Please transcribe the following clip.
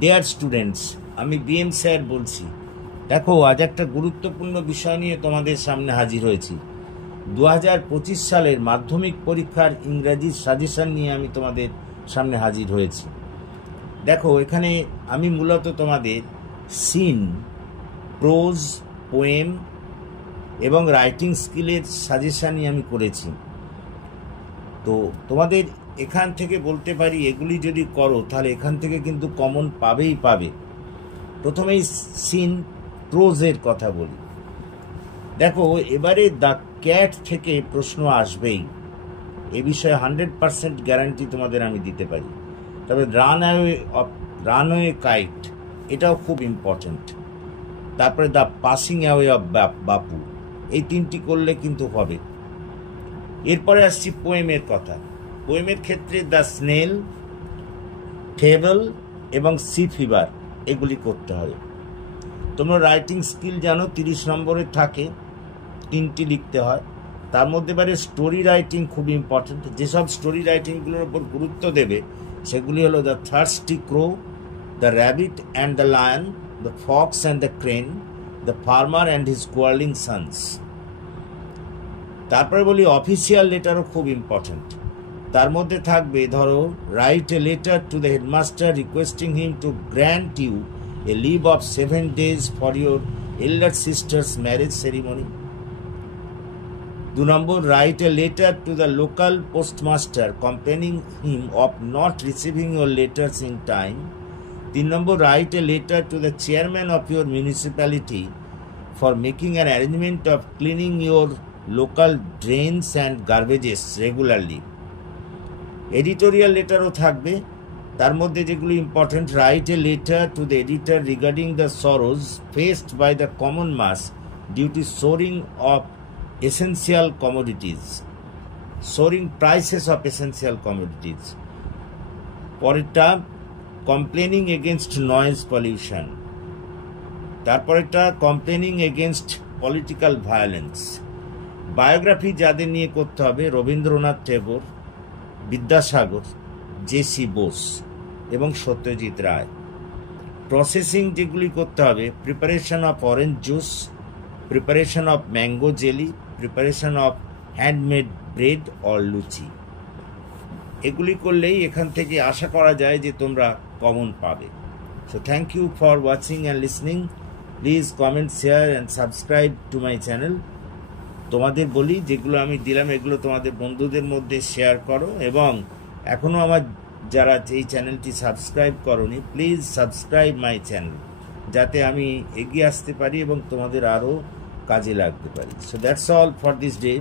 Dear students, আমি BM sir বলছি। দেখো, আজ একটা গুরুত্বপূর্ণ বিষয় নিয়ে তোমাদের সামনে হাজির হয়েছি। 2025 সালের মাধ্যমিক পরীক্ষার ইংরাজি সাজেশন নিয়ে আমি তোমাদের সামনে হাজির হয়েছি। দেখো, এখানে আমি মূলত তোমাদের সিন, প্রোজ, পোয়েম এবং রাইটিং স্কিলের সাজেশানই আমি করেছি। তো তোমাদের এখান থেকে বলতে পারি, এগুলি যদি করো তাহলে এখান থেকে কিন্তু কমন পাবে। প্রথমেই সিন প্রোজের কথা বলি। দেখো, এবারে দ্য ক্যাট থেকে প্রশ্ন আসবেই, এ বিষয়ে 100% গ্যারান্টি তোমাদের আমি দিতে পারি। তবে রানওয়ে কাইট, এটাও খুব ইম্পর্টেন্ট। তারপরে দ্য পাসিং অ্যাওয়ে অফ বাপু, এই তিনটি করলে কিন্তু হবে। এরপরে আসছি পোয়েমের কথা। পোয়েমের ক্ষেত্রে দ্য স্নেল, ফেবল এবং সি ফিভার, এগুলি করতে হবে। তোমরা রাইটিং স্কিল জানো 30 নম্বরে থাকে, 3টি লিখতে হয়। তার মধ্যে এবারে স্টোরি রাইটিং খুব ইম্পর্টেন্ট। যেসব স্টোরি রাইটিংগুলোর উপর গুরুত্ব দেবে সেগুলি হলো the thirsty crow, the rabbit and the lion, the fox and the crane, the farmer and his quarrelling sons. তারপরে বলি অফিসিয়াল লেটারও খুব ইম্পর্টেন্ট। তার মধ্যে থাকবে, ধরো, write a letter to the headmaster requesting him to grant you a leave of 7 days for your elder sister's marriage ceremony. 2 number, write a letter to the local postmaster complaining him of not receiving your letters in time. 3 number, write a letter to the chairman of your municipality for making an arrangement of cleaning your local drains and garbages regularly. Editorial লেটারও থাকবে। তার মধ্যে যেগুলো important, write a letter to the editor regarding the sorrows faced by the common mass due to soaring of essential commodities, soaring prices of essential commodities. পরেরটা complaining against noise pollution. তারপরেরটা complaining against political violence. Biography যাদের নিয়ে করতে হবে, Rabindranath Thakur, Vidyasagar, J C. Bose এবং Satyajit Ray. Processing যেগুলি করতে হবে, preparation of orange juice, preparation of mango jelly, preparation of handmade bread or লুচি। এগুলি করলেই এখান থেকে আশা করা যায় যে তোমরা কমন পাবে। So thank you for watching and listening. Please comment, share and subscribe to my channel. তোমাদের বলি, যেগুলো আমি দিলাম এগুলো তোমাদের বন্ধুদের মধ্যে শেয়ার করো, এবং এখনও আমার যারা এই চ্যানেলটি সাবস্ক্রাইব করোনি, প্লিজ সাবস্ক্রাইব মাই চ্যানেল, যাতে আমি এগিয়ে আসতে পারি এবং তোমাদের আরও কাজে লাগতে পারি। So that's all for this day.